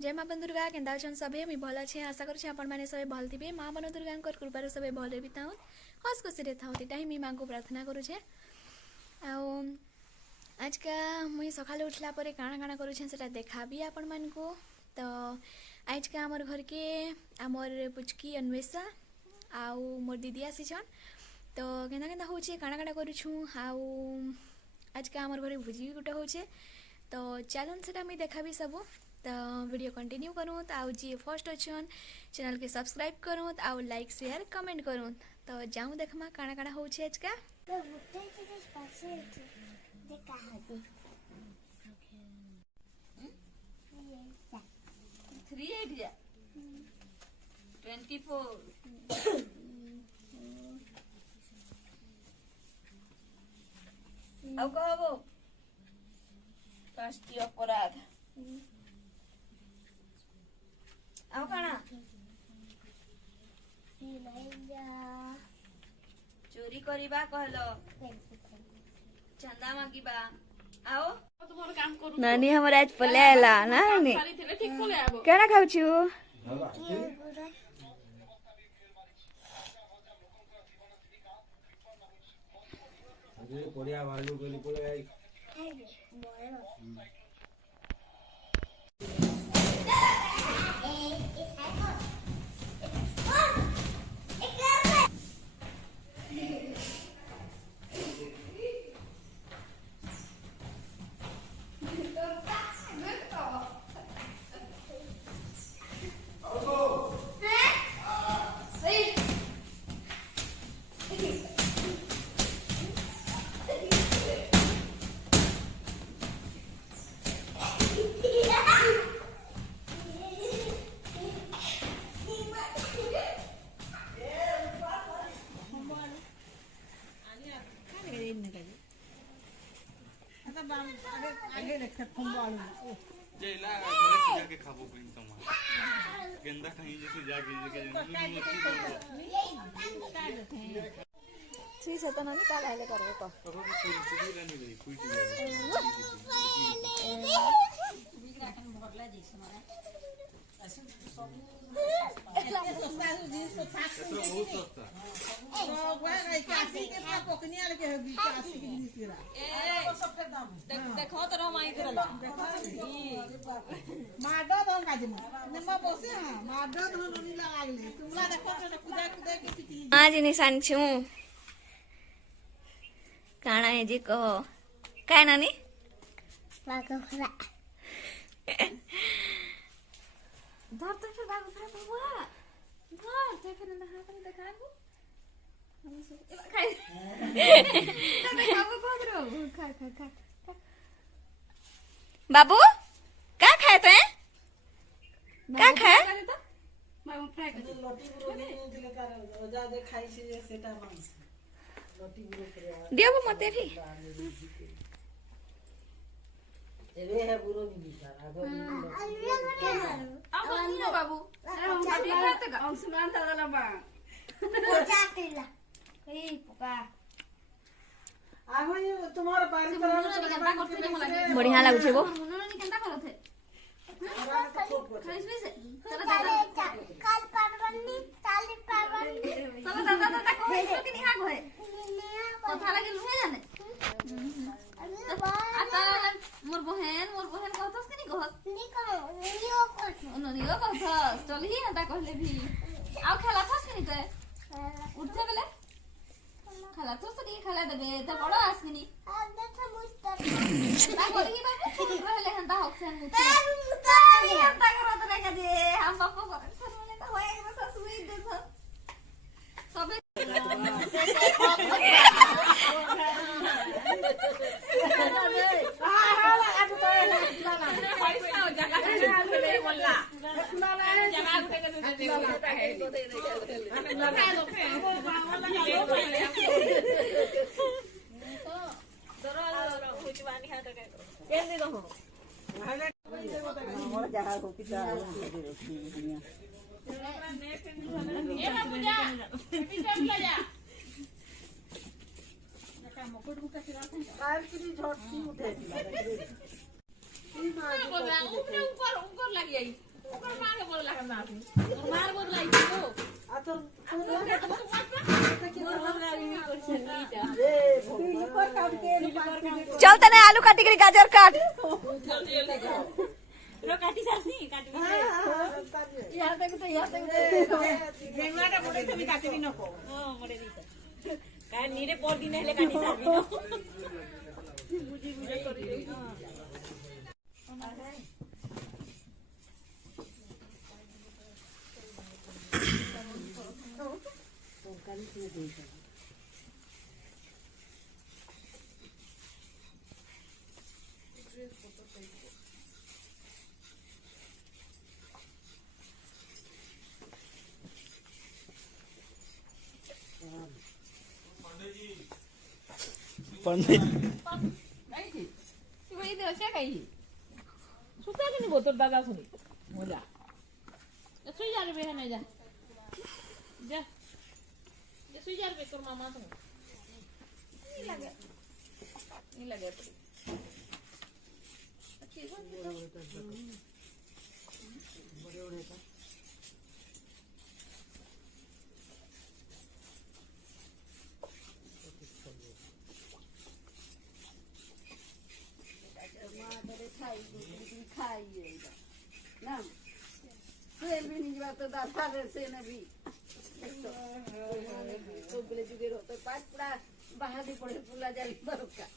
जय माँ बन दुर्गा केन्दा अछन सभे मुई भल अच्छे आशा करुछे आपण माने सभे भल थिबे माँ बन दुर्गांकर कृपारु सभे भले बिताउन हस खुशी थाउ तेटा ही मुई माँ को प्रार्थना करुछे। आज का मुई सकाले उठला परे काଣା काଣା करुछे सेटा देखाबी आपण मान को। तो आज का आमर घर के आमर पुचकी अन्वेषा आउ मोर दीदी आसीछन तो केना केना होछे काଣା काଣା करूछु आउ आज का आमर घरे भोजी भी गुटे होछे तो चलन सेटा मुई देखाबी सब। तो वीडियो कंटिन्यू करूँ आउ जी फर्स्ट अच्छन चैनल के सब्सक्राइब करूँ आउ लाइक शेयर कमेंट करूँ। तो जाऊँ देखमा काଣା काଣା होछे आज का। अब कहबो राष्ट्रीय अपराध अब काना चोरी करिबा कहलो चंदा मागिबा आओ नानी हमर आज पले आला नानी केना खाउछु कोरिया भालू के लिए आई जेला घरे से जाके खाबो पिन तुम्हारा गेंदा कहीं जैसे जाके सी से तो नानी काल आले करबो तो तो पूरी रानी गई फुटी गई बिगड़ा कन भरला जैसे मारा ऐसे सब बहुत सस्ता तो वो गई काशी के पास कोकनिया लेके होगी काशी की निसिरा ए सबके दाम देखो तो हम आई करला माडो दम काजन नेमा बसे हां माडो दम ननी लागले तुमला देखो तो कुदा कुदा के पिटी आज निशान छु काना है जी कहो काय नानी बागोफरा धर तो फिर बागोफरा बुआ धर तो फिर ना हाथ में दिखाबो हम से खाए तो दिखाबो कोदरो खा खा खा बाबू क्या खाए तो क्या खाए मैं फ्राई कर लोटी बुरो नहीं दिले कर जा दे खाई से सेटा मांस लोटी बुरो करे देबो मते भी एवे है बुरो नहीं बिचारा अब नो बाबू हम खाती खाते का हम सुनान दादा बा पोचातेला ए पुका आगो ये तुम्हारा बारी तरह बढ़िया लागु छे गो मुनो नि केनता करथे खाइस से काल पारवनी ताली पारवनी चलो दादा दादा कहै कि निहा गए कथा लागि लुहे जाने आता मोर बहन कहतस कि नि कहत नियो को उननियो कहतस चलही हता कहले भी आउ खेला थस कि नि कहे उठते बेले खेला थस तो नहीं खेला देबे तो बड़ा आसमिनी देखो मुस्तर ता करही बाबू रहले हंता होक्सन मुते मुस्तर हंता करत रे के दे हम बापू कर सरने तो होए के तो सुई दे थस सबे झटकी उठे ऊपर लगी आई ওর মাকে বললা কেন আপনি ওর মার বদলাই দিও আর তোর चलता नहीं आलू काटी करी गाजर काट কাটি যাসনি কাটি বেঙ্গলাটা পড়ে তুমি কাটিবি নকো মরে দিত কাই নিরে পর দিন হেলে কাটি যাবি না বুঝি বুঝি করি पंडित আইছি তুই এই দেখ খাইছি সুতা কিনি বোতল দাদা শুনি মজা তুই যাবে বেহনে যা যা তুই যাবে তোর মামা তো নি লাগে বাহাদি পড়ে পুলা যাই দরকার